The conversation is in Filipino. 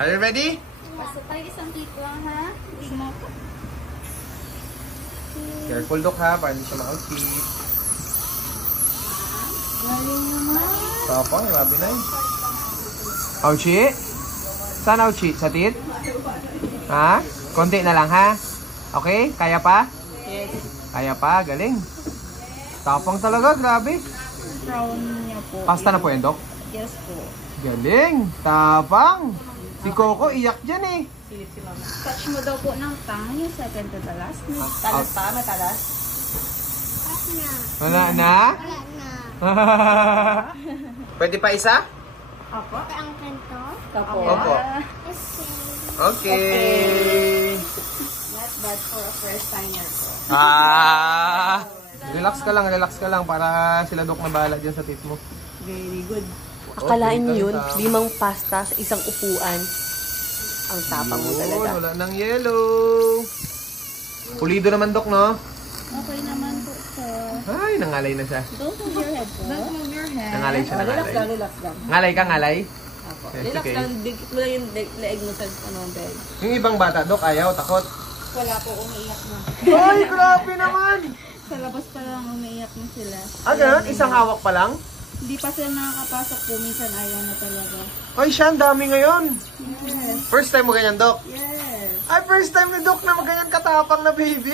Are you ready? Pasok tayo isang tito lang, ha? Hindi mo ako. Careful, Dok, ha, para hindi siya ma-outfit. Galing naman. Tapang, grabe na yun. Auchi? Saan Auchi? Sa tit? Ha? Konti na lang, ha? Okay? Kaya pa? Yes. Kaya pa, galing. Tapang talaga, grabe. Crown niya po. Pasta na po yan, Dok? Yes po. Galing. Tapang. Si Coco iyak dyan eh. Silip si mama. Touch mo daw po ng tongue, yung second to the last. Talas pa? Matalas? Wala na? Pwede pa isa? Apo? Ang kanto? Kapo. Opo. Okay. Not bad for a first timer po. Relax ka lang para sila Dok na bahala dyan sa tit mo. Very good. Akalain niyo yun, Okay, 5 pasta sa isang upuan. Ang tapang mo talaga. Wala ng yellow. Pulido naman, Dok, no? Okay naman po, sir. Ay, nangalay na siya. Don't move your head po. Don't move your head. Nangalay siya, Relax nangalay. lang, relax lang. Ngalay ka, ngalay? Apo. Yes, Relax okay. lang, bigit mo lang yung leeg mo sa bed. Yung ibang bata, Dok, ayaw, takot. Wala po, umiiyak na. Ay, grabe naman! Sa labas pa lang, umiiyak na sila. Ah, ganun? Isang hawak pa lang? Hindi pa sila nakakapasok po, minsan ayaw na talaga. Ay, siya, ang dami ngayon. Yes. First time mo ganyan, Dok? Yes. Ay, first time ni Dok na maganyan katapang na baby.